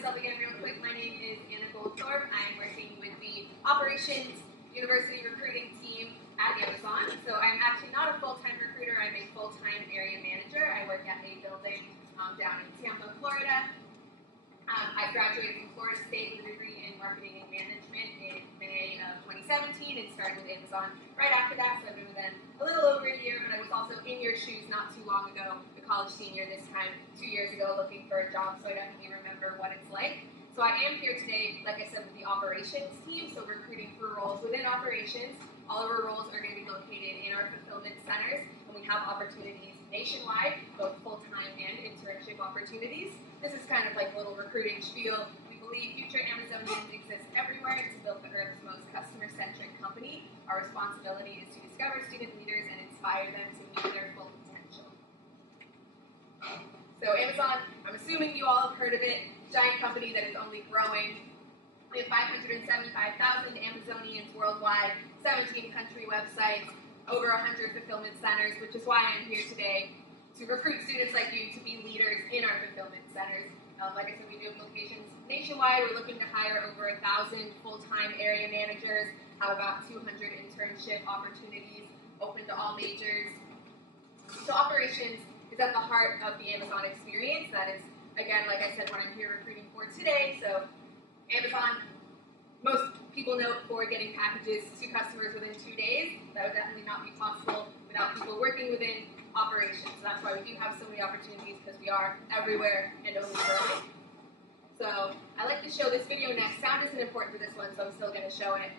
myself again real quick. My name is Anna Goldthorpe. I'm working with the Operations University Recruiting team at Amazon. So I'm actually not a full-time recruiter. I'm a full-time area manager. I work at a building down in Tampa, Florida. I graduated from Florida State with a degree in marketing and management in May of 2017 and started with Amazon right after that. So I've been with them a little over a year, but I was also in your shoes not too long ago, a college senior this time, 2 years ago, looking for a job. So I definitely remember what it's like. So I am here today, like I said, with the operations team, so recruiting for roles within operations. All of our roles are going to be located in our fulfillment centers, and we have opportunities nationwide, both full-time and internship opportunities. This is kind of like a little recruiting spiel. We believe future Amazonians exist everywhere to build the Earth's most customer-centric company. Our responsibility is to discover student leaders and inspire them to meet their full potential. So Amazon, I'm assuming you all have heard of it, giant company that is only growing. We have 575,000 Amazonians worldwide, 17 country websites, over 100 fulfillment centers, which is why I'm here today to recruit students like you to be leaders in our fulfillment centers. Like I said, we do have locations nationwide. We're looking to hire over 1,000 full-time area managers, have about 200 internship opportunities open to all majors. So operations is at the heart of the Amazon experience. That is, again, like I said, what I'm here recruiting for today. So Amazon, most people know for getting packages to customers within 2 days. That would definitely not be possible without people working within operations. So that's why we do have so many opportunities, because we are everywhere and only growing. So I like to show this video next. Sound isn't important for this one, so I'm still going to show it,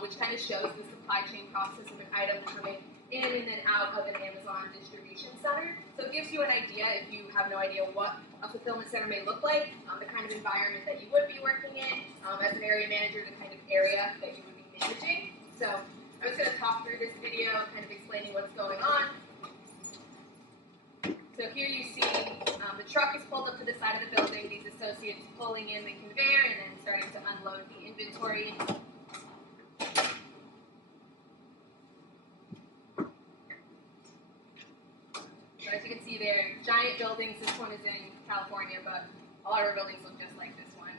which kind of shows the supply chain process of an item coming in and then out of an Amazon distribution center. So it gives you an idea, if you have no idea what a fulfillment center may look like, the kind of environment that you would be working in, as an area manager, the kind of area that you would be managing. So I'm just going to talk through this video, kind of explaining what's going on. So here you see the truck is pulled up to the side of the building, these associates pulling in the conveyor and then starting to unload the inventory. So as you can see there, giant buildings. This one is in California, but a lot of our buildings look just like this one.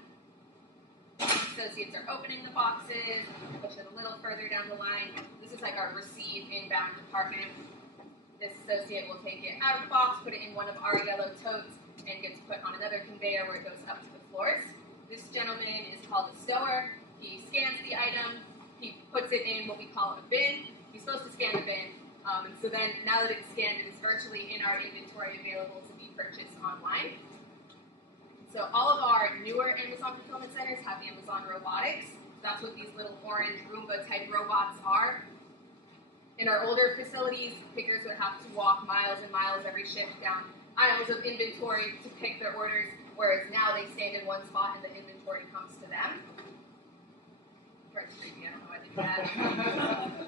Associates are opening the boxes, push it a little further down the line. This is like our receive inbound department. This associate will take it out of the box, put it in one of our yellow totes, and gets put on another conveyor where it goes up to the floors. This gentleman is called a stower. He scans the item. He puts it in what we call a bin. He's supposed to scan the bin. And so then, now that it's scanned, it is virtually in our inventory available to be purchased online. So all of our newer Amazon fulfillment centers have Amazon robotics. That's what these little orange Roomba-type robots are. In our older facilities, pickers would have to walk miles and miles every shift down aisles of inventory to pick their orders, whereas now they stand in one spot and the inventory comes to them. Very creepy, I don't know why they do that.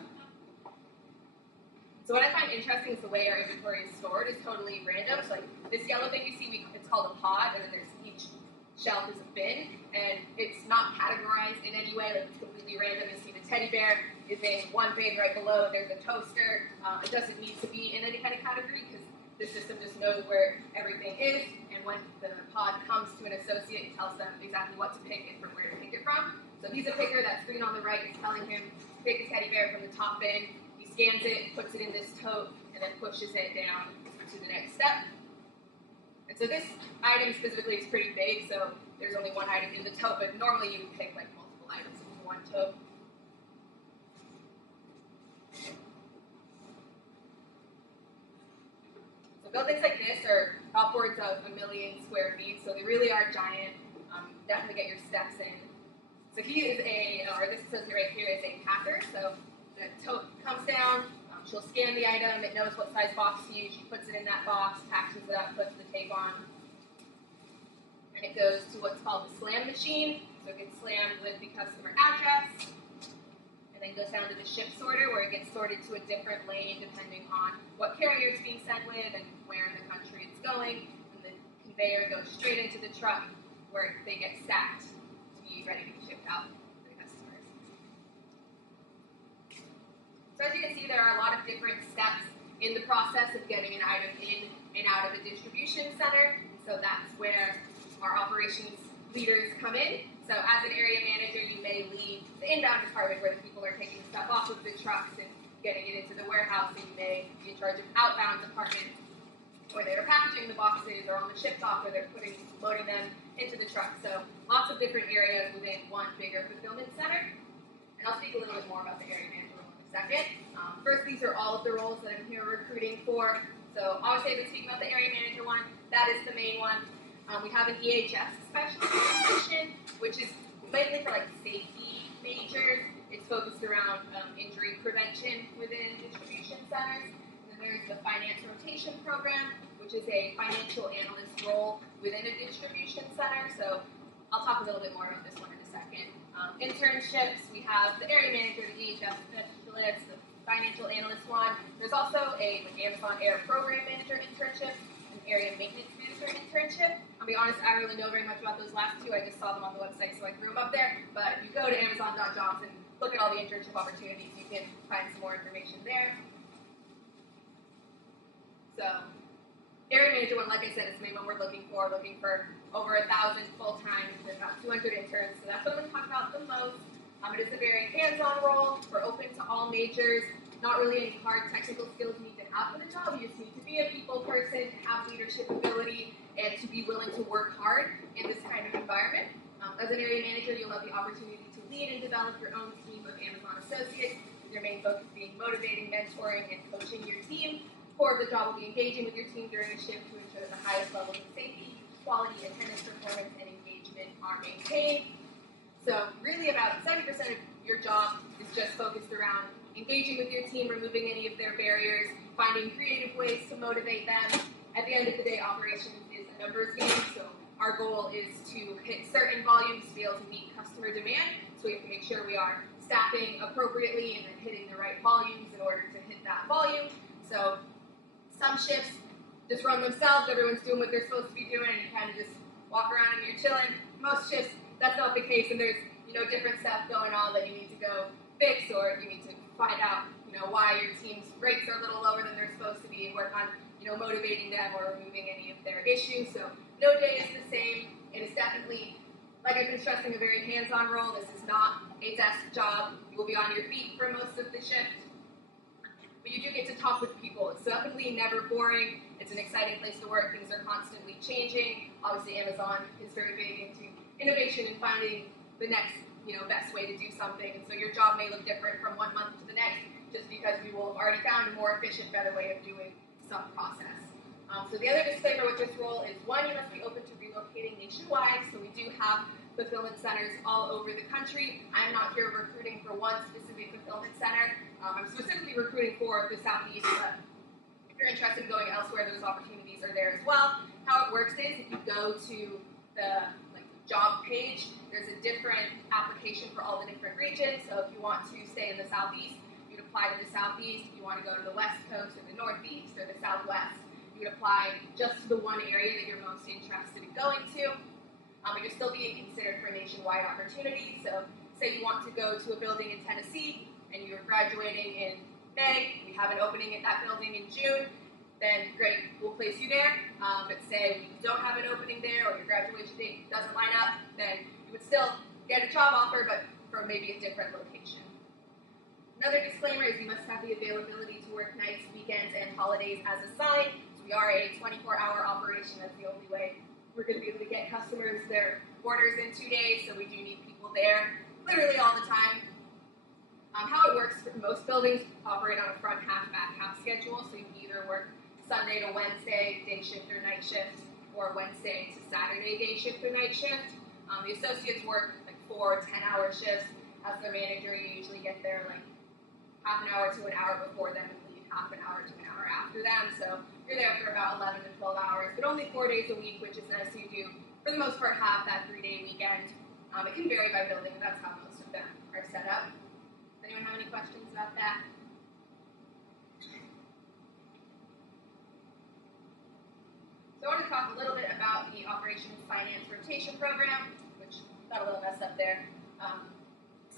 So what I find interesting is the way our inventory is stored is totally random. So like this yellow thing you see, it's called a pod, and then there's each shelf is a bin, and it's not categorized in any way. Like it's completely random. You see the teddy bear is in one bin right below. There's a toaster. It doesn't need to be in any kind of category because the system just knows where everything is, and when the pod comes to an associate, it tells them exactly what to pick and from where to pick it from. So if he's a picker, that screen on the right is telling him to pick a teddy bear from the top bin. He scans it, puts it in this tote, and then pushes it down to the next step. And so this item specifically is pretty big, so there's only one item in the tote, but normally you would pick like multiple items into one tote. So buildings like this are upwards of 1 million square feet, so they really are giant. Definitely get your steps in. So he is this associate right here is a packer, so the tote comes down, she'll scan the item, it knows what size box to use, she puts it in that box, packages it up, puts the tape on, and it goes to what's called the slam machine. So it gets slammed with the customer address, and then goes down to the ship sorter where it gets sorted to a different lane depending on what carrier it's being sent with and where in the country it's going, and the conveyor goes straight into the truck where they get stacked to be ready to be shipped out to the customers. So as you can see, there are a lot of different steps in the process of getting an item in and out of a distribution center. So that's where our operations leaders come in. So as an area manager, you may lead the inbound department where the people are taking stuff off of the trucks and getting it into the warehouse, and you may be in charge of outbound department where they're packaging the boxes or on the ship dock where they're loading them into the truck. So lots of different areas within one bigger fulfillment center. And I'll speak a little bit more about the area manager role in a second. First, these are all of the roles that I'm here recruiting for. So obviously I've been speaking about the area manager one. That is the main one. We have an EHS specialist position, which is mainly for like safety majors. It's focused around injury prevention within distribution centers. And then there's the finance rotation program, which is a financial analyst role within a distribution center. So I'll talk a little bit more about this one in a second. Internships, we have the area manager, the EHS specialist, the financial analyst one. There's also a Amazon Air program manager internship, an area maintenance manager internship. I'll be honest, I don't really know very much about those last two. I just saw them on the website, so I threw them up there. But if you go to Amazon.jobs and look at all the internship opportunities, you can find some more information there. So, area manager one, like I said, is the main one we're looking for over 1,000 full-time with about 200 interns. So that's what I'm going to talk about the most. It is a very hands-on role. We're open to all majors. Not really any hard technical skills you need to have for the job. You just need to be a people person, have leadership ability, and to be willing to work hard in this kind of environment. As an area manager, you'll have the opportunity to lead and develop your own team of Amazon associates, with your main focus being motivating, mentoring, and coaching your team. Core of the job will be engaging with your team during a shift to ensure that the highest levels of safety, quality, attendance, performance, and engagement are maintained. So really about 70% of your job is just focused around engaging with your team, removing any of their barriers, finding creative ways to motivate them. At the end of the day, operations is a numbers game, so our goal is to hit certain volumes to be able to meet customer demand. So we have to make sure we are staffing appropriately and then hitting the right volumes in order to hit that volume. So some shifts just run themselves, everyone's doing what they're supposed to be doing, and you kind of just walk around and you're chilling. Most shifts, that's not the case, and there's different stuff going on that you need to go fix, or you need to find out why your team's rates are a little lower than they're supposed to be, and work on motivating them or removing any of their issues. So no day is the same. It is definitely, like I've been stressing, a very hands-on role. This is not a desk job. You will be on your feet for most of the shift, but you do get to talk with people. It's definitely never boring. It's an exciting place to work. Things are constantly changing. Obviously, Amazon is very big into innovation and finding the next best way to do something. And so your job may look different from 1 month to the next, just because we will have already found a more efficient, better way of doing some process. So the other disclaimer with this role is, one, you must be open to relocating nationwide. So we do have fulfillment centers all over the country. I'm not here recruiting for one specific fulfillment center. I'm specifically recruiting for the Southeast, but if you're interested in going elsewhere, those opportunities are there as well. How it works is, if you go to the job page, there's a different application for all the different regions. So if you want to stay in the Southeast, you'd apply to the Southeast. If you want to go to the West Coast or the Northeast or the Southwest, you would apply just to the one area that you're most interested in going to. But you're still being considered for nationwide opportunities. So say you want to go to a building in Tennessee and you're graduating in May, we have an opening at that building in June, then great, we'll place you there. But say we don't have an opening there, or your graduation date doesn't line up, then you would still get a job offer, but from maybe a different location. Another disclaimer is you must have the availability to work nights, weekends, and holidays as assigned. So we are a 24-hour operation. That's the only way we're going to be able to get customers their orders in 2 days, so we do need people there literally all the time. How it works for most buildings, operate on a front half, back half schedule, so you can either work Sunday to Wednesday, day shift or night shift, or Wednesday to Saturday, day shift or night shift. The associates work 4 10-hour shifts. As their manager, you usually get there half an hour to an hour before them and leave half an hour to an hour after them. So you're there for about 11 to 12 hours, but only 4 days a week, which is nice. So you do, for the most part, have that 3-day weekend. It can vary by building, but that's how most of them are set up. Does anyone have any questions about that? So I want to talk a little bit about the Operations Finance Rotation Program, which got a little messed up there. So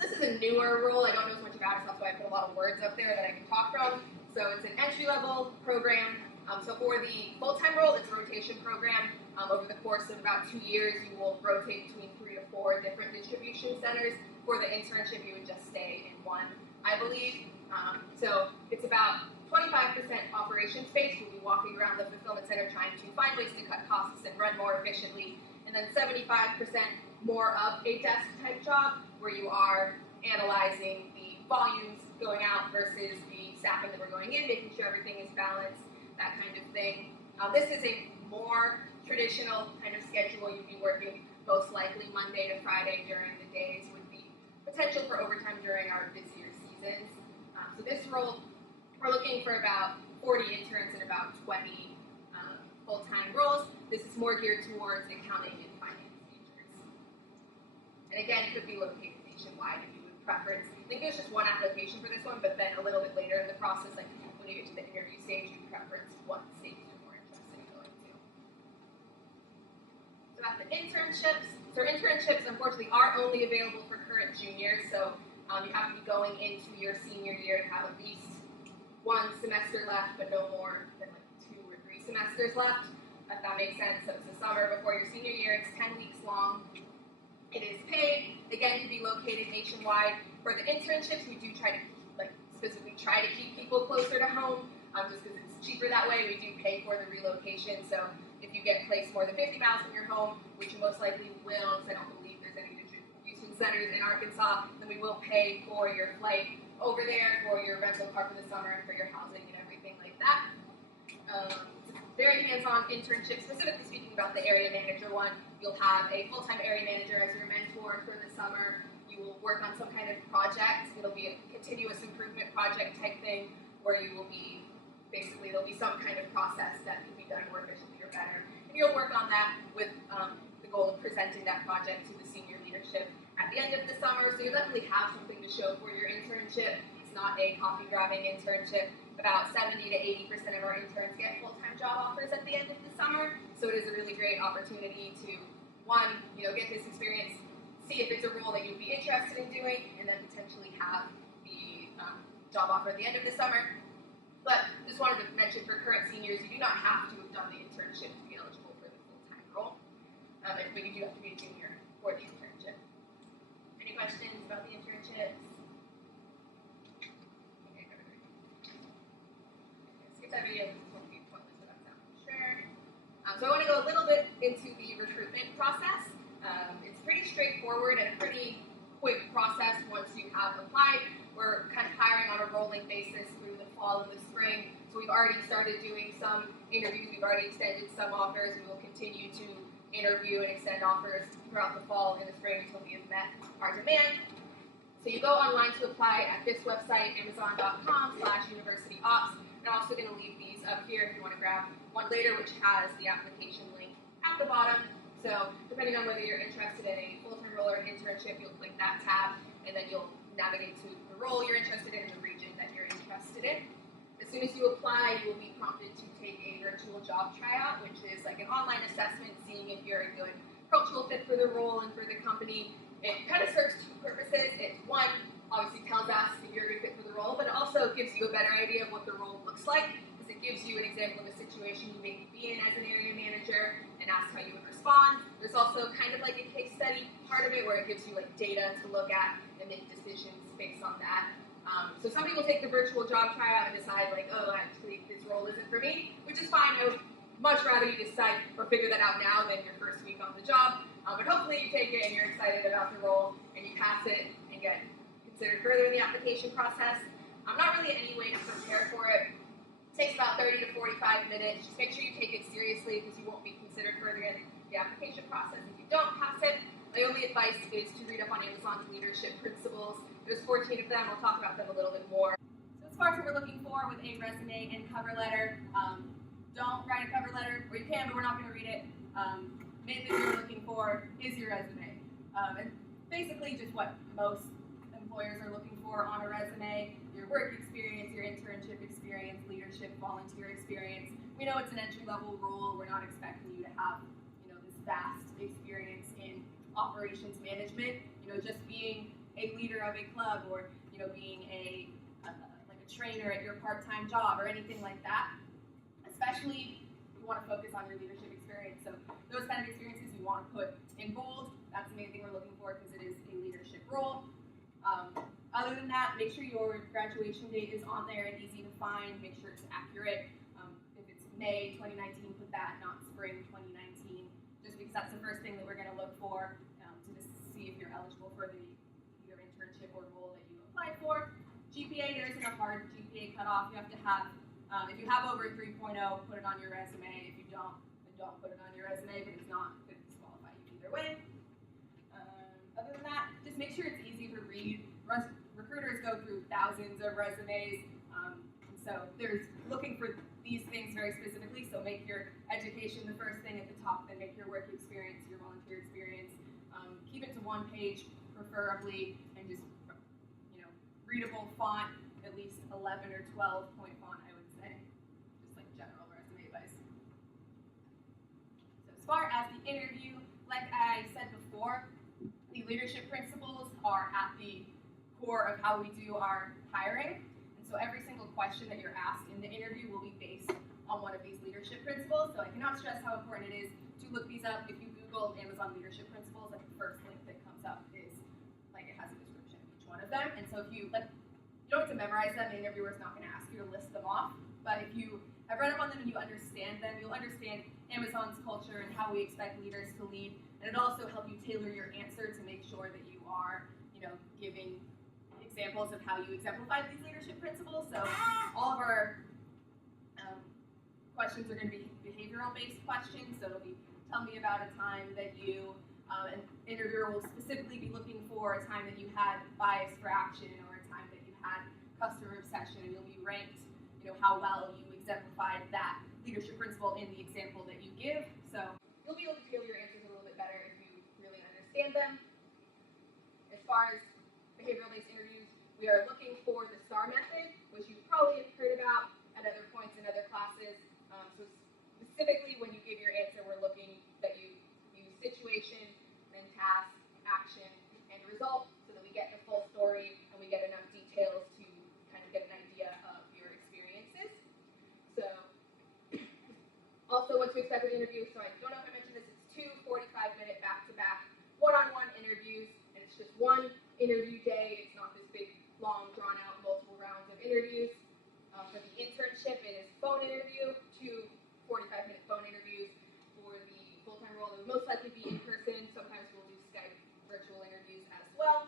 this is a newer role. I don't know as much about it, so that's why I put a lot of words up there that I can talk from. So it's an entry-level program. So for the full-time role, it's a rotation program. Over the course of about 2 years, you will rotate between 3 to 4 different distribution centers. For the internship, you would just stay in one, I believe. So it's about 25% operation space. You'll be walking around the fulfillment center trying to find ways to cut costs and run more efficiently. And then 75% more of a desk type job where you are analyzing the volumes going out versus the staffing that we're going in, making sure everything is balanced, that kind of thing. This is a more traditional kind of schedule. You'd be working most likely Monday to Friday during the days with the potential for overtime during our busier seasons. So this role, we're looking for about 40 interns and about 20 full-time roles. This is more geared towards accounting and finance majors. And again, it could be located nationwide if you would preference. I think there's just one application for this one, but then a little bit later in the process, like when you get to the interview stage, you preference what state you're more interested in going to. So that's the internships. So internships, unfortunately, are only available for current juniors. So you have to be going into your senior year and have at least 1 semester left, but no more than like 2 or 3 semesters left, if that makes sense. So it's the summer before your senior year. It's 10 weeks long. It is paid. Again, to be located nationwide. For the internships, we do try to specifically try to keep people closer to home, just because it's cheaper that way. We do pay for the relocation. So if you get placed more than 50 miles from your home, which you most likely will, because I don't believe there's any distribution centers in Arkansas, then we will pay for your flight over there, for your rental car for the summer, and for your housing and everything like that. Very hands-on internship, specifically speaking about the area manager one. You'll have a full-time area manager as your mentor for the summer. You will work on some kind of project. It'll be a continuous improvement project type thing where you will be, basically there'll be some kind of process that can be done more efficiently or better. And you'll work on that with the goal of presenting that project to the senior leadership at the end of the summer. So you'll definitely have something to show for your internship. It's not a coffee-grabbing internship. About 70 to 80% of our interns get full-time job offers at the end of the summer. So it is a really great opportunity to, one, get this experience, see if it's a role that you'd be interested in doing, and then potentially have the job offer at the end of the summer. But just wanted to mention for current seniors, you do not have to have done the internship to be eligible for the full-time role. But you do have to be a junior for the internship. Any questions about the internships? That video won't be pointless without sound, for sure. So I want to go a little bit into the recruitment process. It's pretty straightforward and a pretty quick process once you have applied. We're kind of hiring on a rolling basis through the fall and the spring. So we've already started doing some interviews. We've already extended some offers. We will continue to interview and extend offers throughout the fall and the spring until we have met our demand. So you go online to apply at this website, amazon.com/universityops. I'm also going to leave these up here if you want to grab one later, which has the application link at the bottom. So depending on whether you're interested in a full-time role or an internship, you'll click that tab, and then you'll navigate to the role you're interested in and the region that you're interested in. As soon as you apply, you will be prompted to take a virtual job tryout, which is like an online assessment, seeing if you're a good cultural fit for the role and for the company. It kind of serves 2 purposes. It's one, obviously tells us if you're a good fit for the role, but it also gives you a better idea of what the role looks like, because it gives you an example of a situation you may be in as an area manager and asks how you would respond. There's also kind of like a case study part of it where it gives you like data to look at and make decisions based on that. So some people take the virtual job tryout and decide like, oh, actually this role isn't for me, which is fine. I would much rather you decide or figure that out now than your first week on the job. But hopefully you take it and you're excited about the role and you pass it and get considered further in the application process. Not really any way to prepare for it. It takes about 30 to 45 minutes. Just make sure you take it seriously because you won't be considered further in the application process if you don't pass it. My only advice is to read up on Amazon's leadership principles. There's 14 of them. I'll talk about them a little bit more. So as far as what we're looking for with a resume and cover letter, don't write a cover letter, or you can, but we're not going to read it. Main thing you're looking for is your resume. And basically just what most employers are looking for on a resume: your work experience, your internship experience, leadership, volunteer experience. We know it's an entry-level role. We're not expecting you to have, this vast experience in operations management. Just being a leader of a club, or being a trainer at your part-time job, or anything like that. Especially, you want to focus on your leadership experience experience. So those kind of experiences you want to put in bold. That's the main thing we're looking for because it is a leadership role. Other than that, make sure your graduation date is on there and easy to find. Make sure it's accurate. If it's May 2019, put that, not spring 2019, just because that's the first thing that we're going to look for to just see if you're eligible for your internship or role that you applied for. GPA, there isn't a hard GPA cutoff. You have to have, if you have over 3.0, put it on your resume. If you don't, then don't put it on your resume, but it's not going to disqualify you either way. Other than that, just make sure it's easy to read. Recruiters go through thousands of resumes, so they're looking for these things very specifically, so make your education the first thing at the top, then make your work experience, your volunteer experience. Keep it to one page, preferably, and just, readable font, at least 11 or 12 point font, I would say, just like general resume advice. So as far as the interview, like I said before, the leadership principles are at the core of how we do our hiring. And so every single question that you're asked in the interview will be based on one of these leadership principles. So I cannot stress how important it is to look these up. If you Google Amazon leadership principles, like the first link that comes up is, like, it has a description of each one of them. And so if you, you don't have to memorize them, the interviewer is not going to ask you to list them off. But if you have read up on them and you understand them, you'll understand Amazon's culture and how we expect leaders to lead. And it'll also help you tailor your answer to make sure that you are, giving examples of how you exemplify these leadership principles. So all of our questions are going to be behavioral-based questions. So it'll be, tell me about a time that you, an interviewer will specifically be looking for a time that you had bias for action or a time that you had customer obsession, and you'll be ranked, how well you exemplified that leadership principle in the example that you give. So you'll be able to tailor your answers a little bit better if you really understand them. As far as behavioral-based interviews, we are looking for the STAR method, which you probably have heard about at other points in other classes. So specifically when you give your answer, we're looking that you use situation, then task, action, and result so that we get the full story and we get enough details to kind of get an idea of your experiences. So also what to expect with the interview. So I don't know if I mentioned this, it's 2 45-minute back-to-back one-on-one interviews, and it's just one interview day. It's not this big, long, drawn-out, multiple rounds of interviews. For the internship, it is phone interview, 2 45-minute phone interviews. For the full-time role, it would most likely be in person. Sometimes we'll do Skype virtual interviews as well.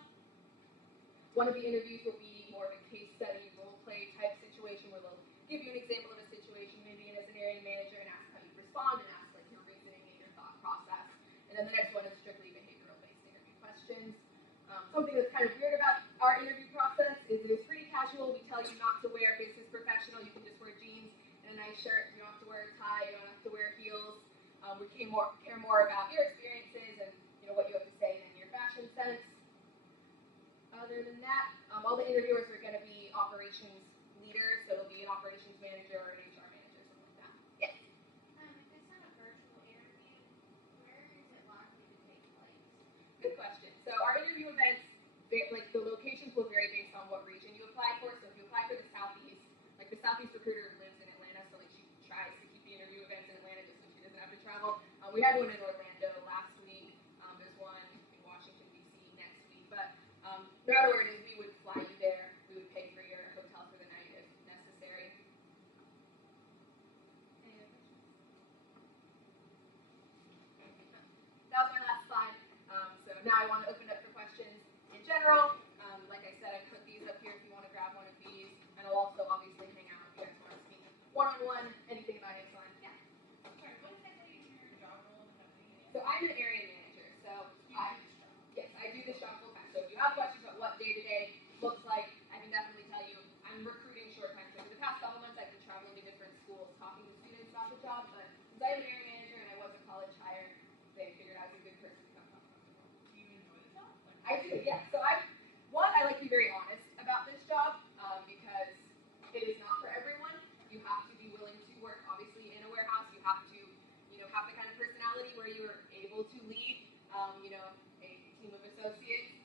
One of the interviews will be more of a case study, role-play type situation where they'll give you an example of a situation, maybe as an area manager, and ask how you respond and ask like your reasoning and your thought process. And then the next one is strictly behavioral-based interview questions. Something that's kind of weird about our interview process is it is pretty casual. We tell you not to wear business professional. You can just wear jeans and a nice shirt. You don't have to wear a tie. You don't have to wear heels. We care more about your experiences and what you have to say than your fashion sense. Other than that, all the interviewers are going to be operations leaders, so it'll be an operations manager or an HR manager, something like that. Yes? If it's not a virtual interview, where is it likely to take place? Good question. So our interview events, the locations will vary based on what region you apply for. So if you apply for the Southeast, the Southeast recruiter lives in Atlanta, so she tries to keep the interview events in Atlanta just so she doesn't have to travel. We had one in Orlando last week. There's one in Washington, D.C. next week. But no matter where it is, we would fly you there. We would pay for your hotel for the night if necessary. Any other questions? That was my last slide. So now I want to open it up for questions in general. Like I said, I put these up here if you want to grab one of these. And I'll also obviously hang out if you guys want to speak one-on-one, anything about Amazon. Yeah? Sorry, what exactly is your job role in the company? So I'm an area manager. So yes, I do this job full time. So if you have questions about what day-to-day looks like, I can definitely tell you. I'm recruiting short-time. So for the past couple months, I've been traveling to different schools talking to students about the job. But since I'm an area manager and I was a college hire, they figured I was a good person to come talk about the role. Do you enjoy the job? I do, yeah. So I like to be very honest about this job because it is not for everyone. You have to be willing to work, obviously, in a warehouse. You have to, have the kind of personality where you're able to lead, a team of associates.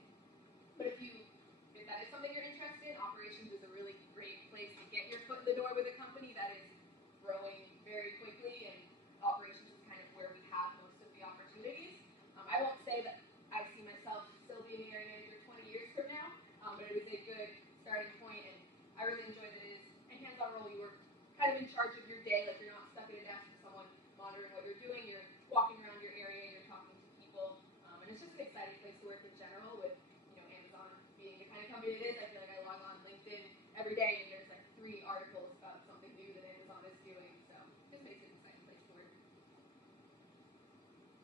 But if that is something you're interested in, operations is a really great place to get your foot in the door with a company that is growing very quickly, and operations is kind of where we every day and there's like 3 articles about something new that Amazon is doing. So it just makes it an exciting place to work.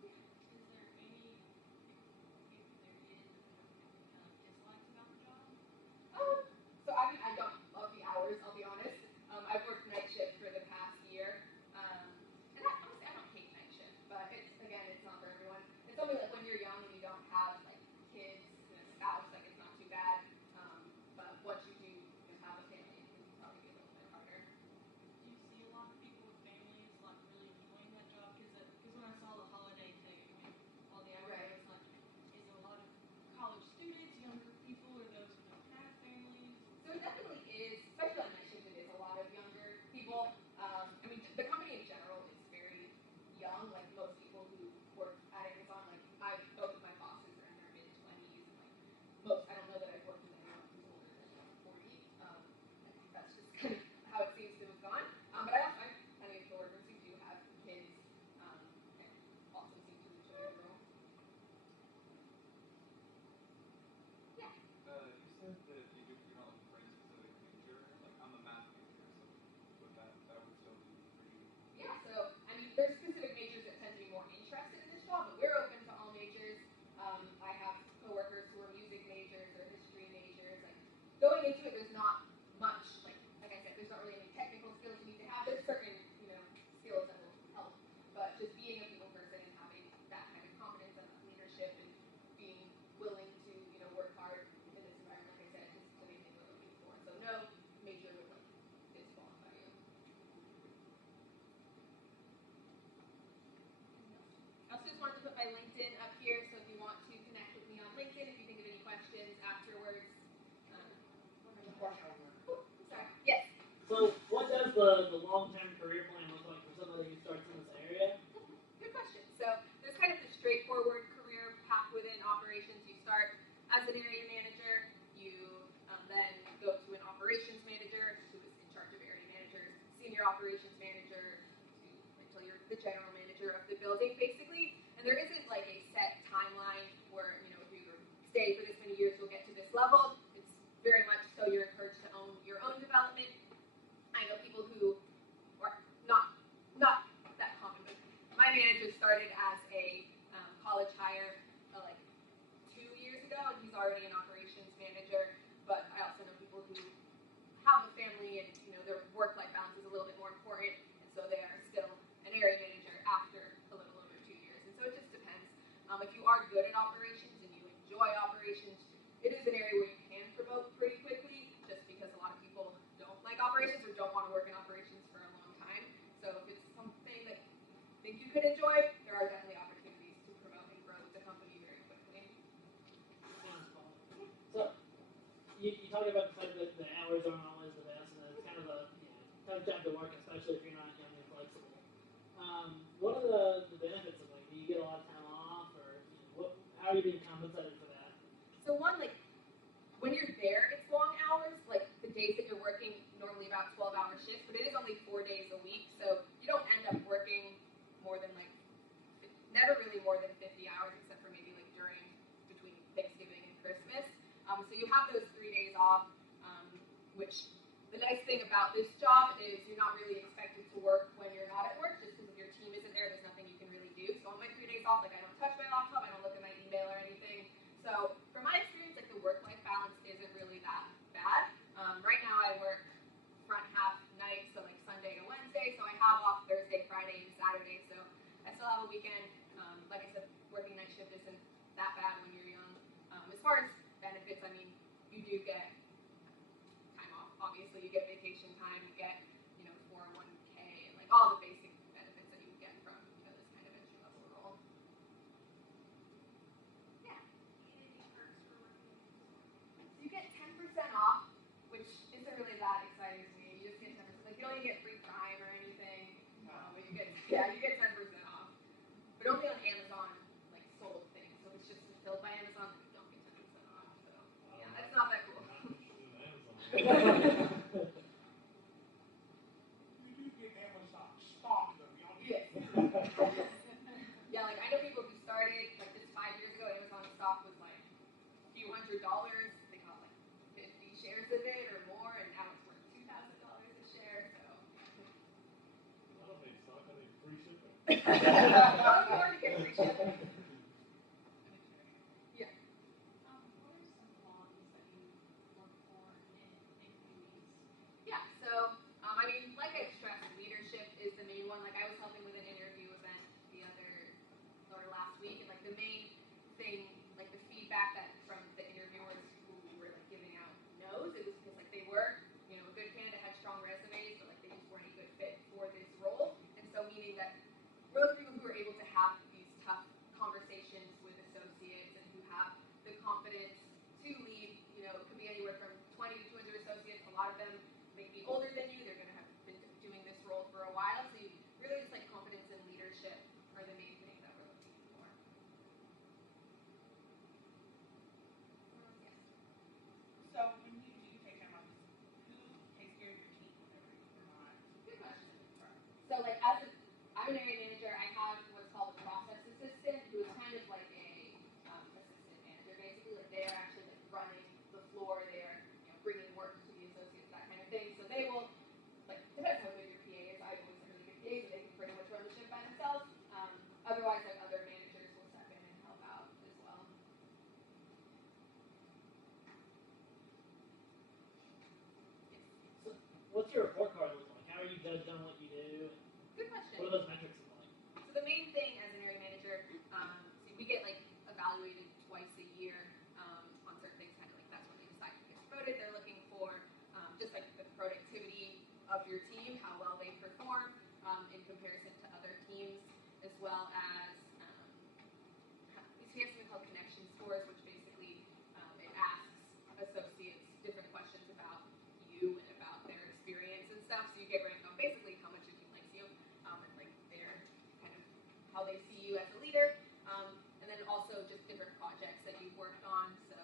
Is there any, if there is, dislikes about the job? So I mean, I don't love the hours, I'll be honest. I've worked night shift for the past year. And honestly, I don't hate night shift, but it's not for everyone. It's only like when you're young and you don't have like kids and a spouse, like it's not too bad. But once you do have a family, it can probably be a little bit harder. Do you see a lot of people with families like really enjoying that job? Because when I saw the holiday thing and all the hours, I was like, is it a lot of college students, younger people, or those who don't have families? So it definitely is, especially on night shift, it is a lot of younger people. I mean, the company in general is very young. Like most people who work at Amazon, like both of my bosses are in their mid-20s, and like I don't know that I've worked with anyone who's older than 40. I think that's just kind of how it seems to have gone. But I have plenty of coworkers who do have kids, and also seem to enjoy the role. Yeah. You said that you're not looking for any specific major. Like I'm a math major, so that would still be pretty. Yeah, so I mean, there's specific majors that tend to be more interested in this job, but we're open to all majors. I have coworkers who are music majors or history majors. Like going into it, there's not much. Like I said, there's not really any technical skills you need to have. There's certain skills that will help, but just being a people person and having that kind of confidence and leadership and being willing to work hard in this environment, like I said, is the main thing we're looking for. So no major would disqualify you. I also just wanted to put my LinkedIn up here, so if you want to connect with me on LinkedIn, if you think of any questions afterwards. Sorry. Yes. So what does the long-term career plan look like for somebody who starts in this area? Good question. So there's kind of the straightforward career path within operations. You start as an area manager. You then go to an operations manager who is in charge of area managers, senior operations manager, until you're the general manager of the building, basically. And there isn't like a set timeline where, if you stay for this many years, you'll get to this level. It's very much so you're encouraged to own your own development. I know people who are not that common, but my manager started as a college hire like 2 years ago, and he's already an operations manager. But I also know people who have a family, and their work-life balance is a little bit more important, and so they are still an area manager after a little over 2 years. And so it just depends. If you are good at operations and you enjoy operations, it is an area where you can promote pretty quickly, just because a lot of people don't like operations or don't want to work in operations for a long time. So if it's something that you think you could enjoy, there are definitely opportunities to promote and grow the company very quickly. So you talk about the fact that the hours aren't always the best, and it's kind of a tough job to work, especially if you're not young and flexible. What are the benefits of like? Do you get a lot of time off, or how are you being compensated for that? So one, like when you're there, it's long hours. Like the days that you're working, normally about 12-hour shifts, but it is only 4 days a week, so you don't end up working more than never really more than 50 hours, except for maybe like between Thanksgiving and Christmas. So you have those 3 days off, which the nice thing about this job is you're not really expected to work when you're not at work, just because if your team isn't there, there's nothing you can really do. So on my 3 days off, like I don't touch my laptop, I don't look at my email or anything. So from my experience, like the work-life balance isn't really that bad. Right now I work front half night, so like Sunday to Wednesday, so I have off Thursday, Friday, and Saturday, so I still have a weekend. Like I said, working night shift isn't that bad when you're young. As far as benefits, I mean, you do get time off. Obviously, you get vacation time, you get 401k, and like all the basic benefits that you would get from this kind of entry level role. Yeah. Any perks for working in So you get 10% off, which isn't really that exciting to me. You just get 10%. Like you don't even get free Prime or anything, but you get 10% off. But only on Amazon like sold things. So if it's just fulfilled by Amazon, then you don't get 10% off. So yeah, that's not that cool. You do get Amazon stock though, y'all. Yes. Yeah, like I know people who started like this 5 years ago. Amazon stock was like a few $100s. They got like 50 shares of it or more, and now it's Already get free shipping. Yeah. What are some qualities that you look for in employees? Yeah, so, I mean, like I stressed, leadership is the main one. Like, I was helping with an interview event last week, and, like, the main thing, like, the feedback that from the interviewers who were, like, giving out no's, it was because, like, they were, a good candidate, had strong resumes, but, like, they just weren't a good fit for this role. And so, meaning that those people who are able to have these tough conversations with associates and who have the confidence to lead, it could be anywhere from 20 to 200 associates. A lot of them may be older than you. They're going to have been doing this role for a while. So you really just like confidence and leadership are the main things that we're looking for. Yes. So when you do take time off, who takes care of your team whenever you're not? Good question. So like I'm an area manager. I have what's called a process assistant, who is kind of like a assistant manager. Basically, like they are actually like running the floor. They are bringing work to the associates, that kind of thing. So they will depends how good your PA is. I always have really good PAs, and they can pretty much run the ship by themselves. Otherwise, like other managers will step in and help out as well. So, what's your report card look like? How are you judged on what you do? Good question. What do those metrics look like? So the main thing as an area manager, so we get like evaluated twice a year on certain things. Kind of like that's when they decide who gets promoted. They're looking for just like the productivity of your team, how well they perform in comparison to other teams, as well as we have something called connection scores, which basically it asks associates different questions about you and about their experience and stuff. So you get ranked on basically how much your team likes you and like their kind of how they see you as a leader, and then also just different projects that you've worked on. So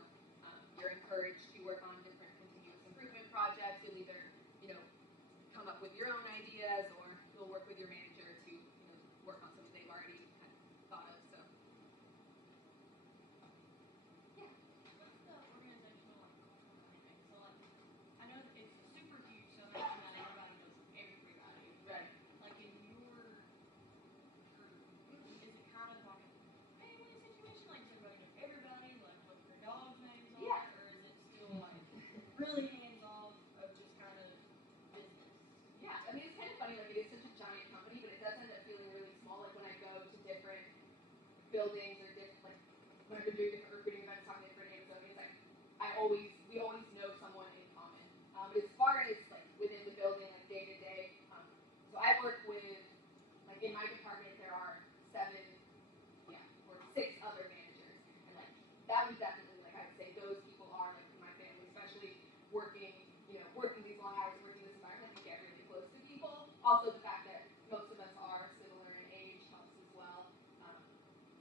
you're encouraged to work on different continuous improvement projects. You'll either come up with your own ideas, or you'll work with your manager to work on something they've already kind of thought of. So yeah. What's the organizational cultural dynamic? So I know that it's super huge, so I imagine that everybody knows everybody. Right. Like in your group, is it kind of like a family situation? Like does everybody know everybody? Like what their dogs' names are? Yeah. Or is it still like really hands off of just kind of business? Yeah, I mean, it's kind of funny, like, it is such a giant company, but it does end up feeling really small, like, when I go to different buildings or different, like, when I've been doing different recruiting events, talking to different Amazonians, like, we always know someone in common. As far as, like, within the building, like, day to day, so I work with, like, in my department, there are 6 other managers, and, like, that would definitely, like, I'd say those people are, like, my family, especially working these long hours, working in this environment, you get really close to people. Also, the fact that most of us are similar in age helps as well.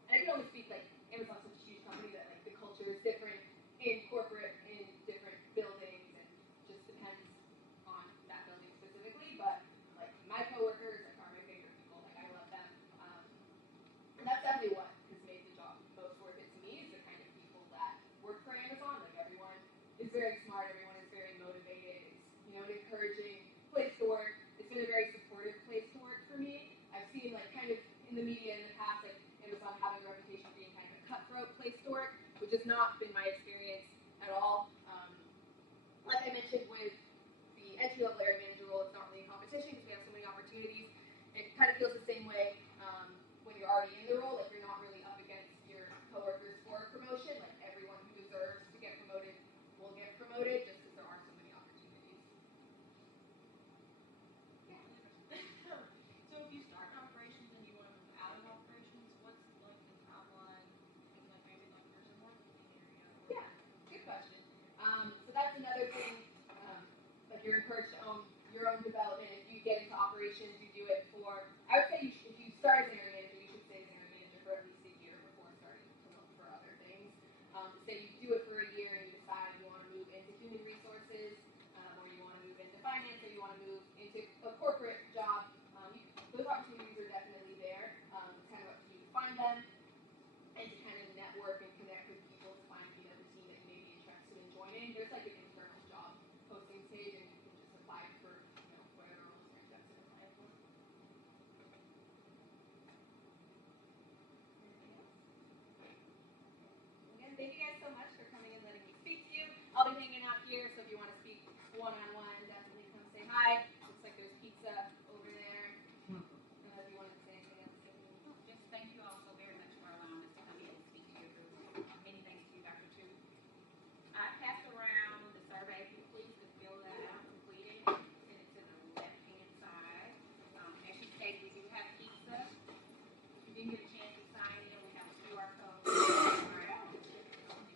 And I can only speak, like, Amazon's such a huge company that, like, the culture is different in corporate, in different buildings, and just depends on that building specifically. But, like, my coworkers, like, are my favorite people. Like, I love them. And that's definitely what has made the job most worth it to me, is the kind of people that work for Amazon. Like, everyone is very smart, everyone is very motivated. It's, an encouraging place to work. It's been a very supportive place to work for me. I've seen, like, kind of in the media in the past, like, Amazon having a reputation of being kind of a cutthroat place to work, which has not been my experience at all. Like I mentioned with the entry-level area manager role, it's not really a competition because we have so many opportunities. It kind of feels the same way when you're already in the role, like you're not really up against your coworkers for a promotion. Like everyone who deserves to get promoted will get promoted, just because there are so many opportunities. Yeah. So if you start in operations and you want to move out of operations, what's like the timeline? Is like maybe like there's a marketing area? Yeah, good question. So that's another thing. Like you're encouraged to own your own development. If you get into operations, you do it for. I would say if you start as an area manager, you should stay as an area manager for at least a year before starting to look for other things. Say you do it for a year and you decide you want to move into human resources, or you want to move into finance, or you want to move into a corporate job. Those opportunities are definitely there. It's kind of up to you to find them and to kind of network and connect with people to find the team that you may be interested in joining. There's like an internal job posting page, and you can just apply for whatever here, so if you want to speak one-on-one, definitely come say hi. Looks like there's pizza over there. If you wanted to say anything else. Just thank you all so very much for allowing us to come in and speak to your group. Many thanks to you, Dr. Tu. I passed around the survey. If you please could fill that out, complete it, send it to the left-hand side. As you stated, we do have pizza. If you didn't get a chance to sign in, we have a QR code.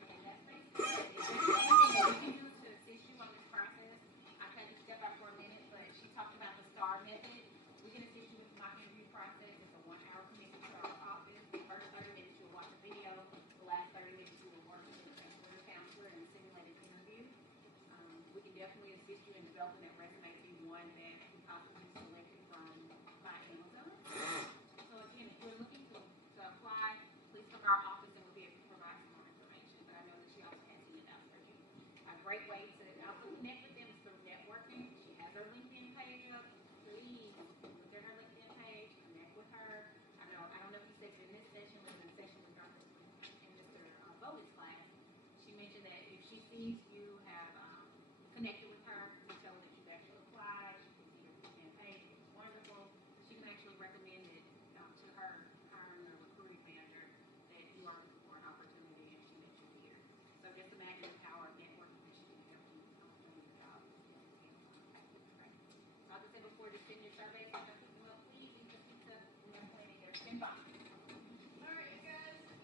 And that's basically it. If there's anything that we can do to assist you on this process, I've had to step out for a minute, but she talked about the STAR method. We can assist you with the mock interview process. It's a 1-hour commitment to our office. The first 30 minutes you'll watch a video. The last 30 minutes you will work with a career counselor and a simulated interview. We can definitely assist you in developing that resume to be one that we possibly selected by Amazon. So again, if you're looking to apply, please come to our office and we'll be able to provide some more information. But I know that she also has handouts for you. A great way to also connect with them is through networking. She has her LinkedIn page up. Please look at her LinkedIn page, connect with her. I don't know if you said it in this session, but in the session with Dr. and Mr. Bowley's class, she mentioned that if she sees you have connected with her to show that you've actually applied, she can see your LinkedIn page, it's wonderful. She can actually recommend it to her hiring or recruiting manager that you are looking for an opportunity and she met you here. So just imagine the power of networking that she can help you on your job. Like I said before, just send your surveys, and pick them up, please. Eat the pizza. We have plenty here. Stand by. Alright,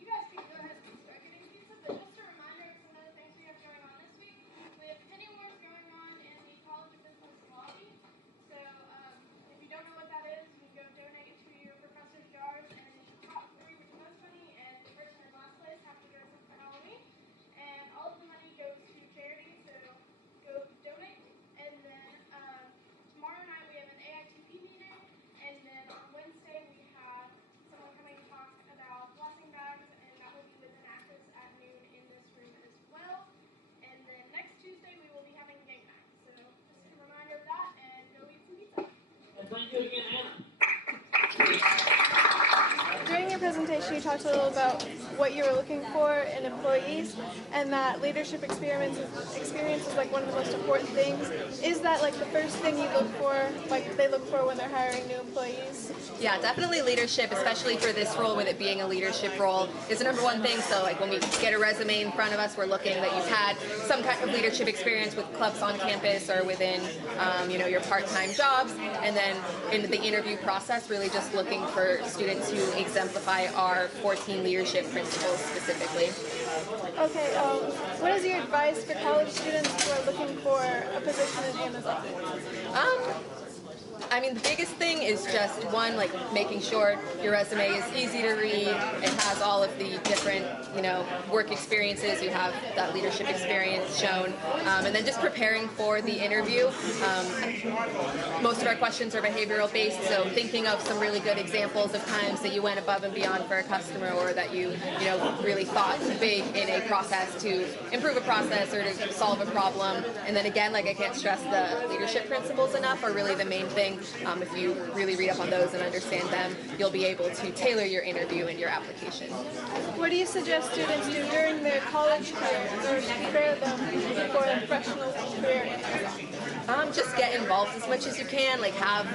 you guys can go ahead and start getting pizza, but just a reminder of some of the things we have going on this week. We have penny wars going on in the College of Business lobby. So, if you don't know what that is, you can go donate to your professor's jars, and the top 3 with the most money and the person in last place have to dress up for Halloween. And all of the money goes to charity, so go donate. And then, tomorrow night we have an AITP meeting, and then on Wednesday we have someone coming to talk about blessing bags, and that will be with Enactus at noon in this room as well. And then next Tuesday we will be having game night. So just a reminder of that, and go eat some pizza. And thank you again, Hannah. During your presentation, you talked a little about what you were looking for in employees, and that leadership experience is like one of the most important things. Is that like the first thing you look for, like they look for when they're hiring new employees? Yeah, definitely leadership, especially for this role, with it being a leadership role, is the number one thing. So like when we get a resume in front of us, we're looking that you've had some kind of leadership experience with clubs on campus or within your part-time jobs. And then in the interview process, really just looking for students who exemplify our 14 leadership principles specifically. Okay, what is your advice for college students who are looking for a position in Amazon? I mean, the biggest thing is just, one, like making sure your resume is easy to read. It has all of the different, work experiences. You have that leadership experience shown. And then just preparing for the interview. Most of our questions are behavioral based, so thinking of some really good examples of times that you went above and beyond for a customer, or that you really thought big in a process to improve a process or to solve a problem. And then again, like I can't stress the leadership principles enough, are really the main thing. If you really read up on those and understand them, you'll be able to tailor your interview and your application. What do you suggest students do during their college career in order to prepare them for a professional career? Just get involved as much as you can. Like have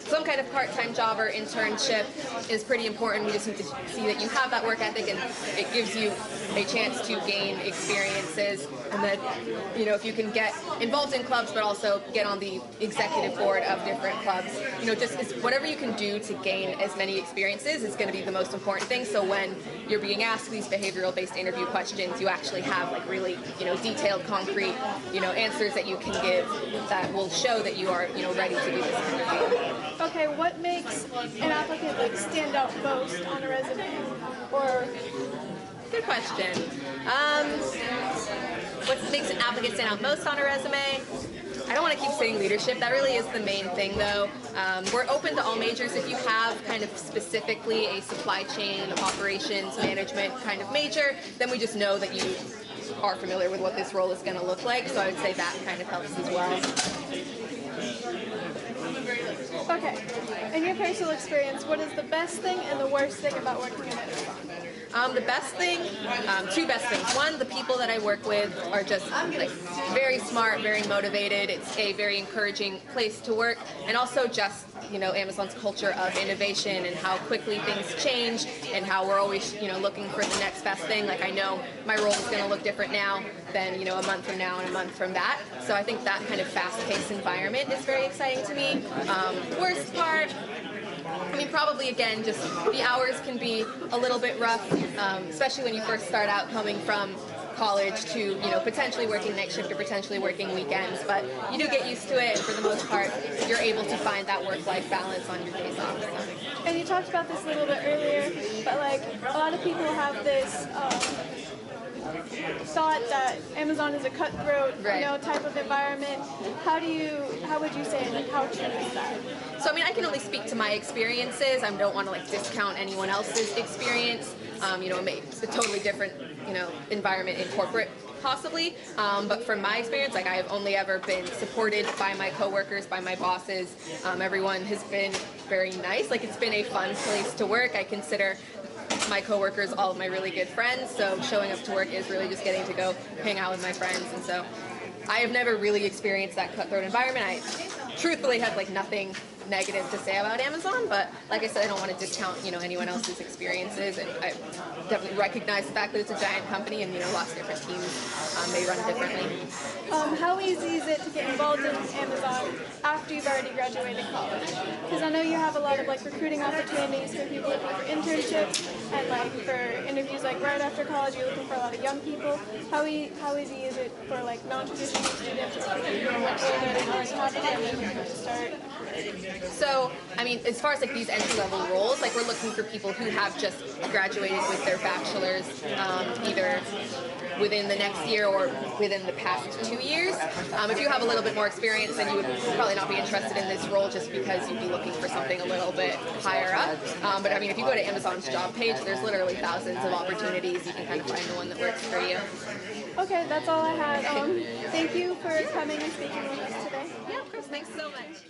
some kind of part-time job or internship is pretty important. We just need to see that you have that work ethic, and it gives you a chance to gain experiences. And then, if you can get involved in clubs, but also get on the executive board of different clubs, just whatever you can do to gain as many experiences is going to be the most important thing. So when you're being asked these behavioral-based interview questions, you actually have like really, detailed, concrete, answers that you can give that will show that you are, ready to do this interview. Okay, what makes an applicant stand out most on a resume? Or good question. What makes an applicant stand out most on a resume? I don't want to keep saying leadership. That really is the main thing, though. We're open to all majors. If you have kind of specifically a supply chain, operations, management kind of major, then we just know that you are familiar with what this role is going to look like. So I would say that kind of helps as well. Okay, in your personal experience, what is the best thing and the worst thing about working in Amazon? The best thing, two best things. One, the people that I work with are just like very smart, very motivated. It's a very encouraging place to work, and also just Amazon's culture of innovation and how quickly things change and how we're always looking for the next best thing. Like I know my role is going to look different now than a month from now and a month from that. So I think that kind of fast-paced environment is very exciting to me. Worst part, I mean, probably again, just the hours can be a little bit rough, especially when you first start out coming from college to potentially working night shift or potentially working weekends, but you do get used to it, and for the most part you're able to find that work-life balance on your days off. So. And you talked about this a little bit earlier, but like a lot of people have this thought that Amazon is a cutthroat type of environment. How would you say, like, how true is that? So I mean, I can only speak to my experiences. I don't want to like discount anyone else's experience. It's a totally different environment in corporate possibly, but from my experience, like I have only ever been supported by my coworkers, by my bosses. Everyone has been very nice. Like it's been a fun place to work. I consider my coworkers all of my really good friends, so showing up to work is really just getting to go hang out with my friends, and so I have never really experienced that cutthroat environment. I truthfully have like nothing negative to say about Amazon, but like I said, I don't want to discount anyone else's experiences, and I definitely recognize the fact that it's a giant company and lots of different teams may run differently. How easy is it to get involved in Amazon after you've already graduated college? Because I know you have a lot of like recruiting opportunities for people looking for internships and like for interviews like right after college. You're looking for a lot of young people. How easy is it for like non-traditional students or people who are much older and already have a family to start? So, I mean, as far as like these entry-level roles, like we're looking for people who have just graduated with their bachelor's, either within the next year or within the past 2 years. If you have a little bit more experience, then you would probably not be interested in this role just because you'd be looking for something a little bit higher up. But I mean, if you go to Amazon's job page, there's literally thousands of opportunities. You can kind of find the one that works for you. Okay, that's all I had. Thank you for coming and speaking with us today. Yeah, of course. Thanks so much.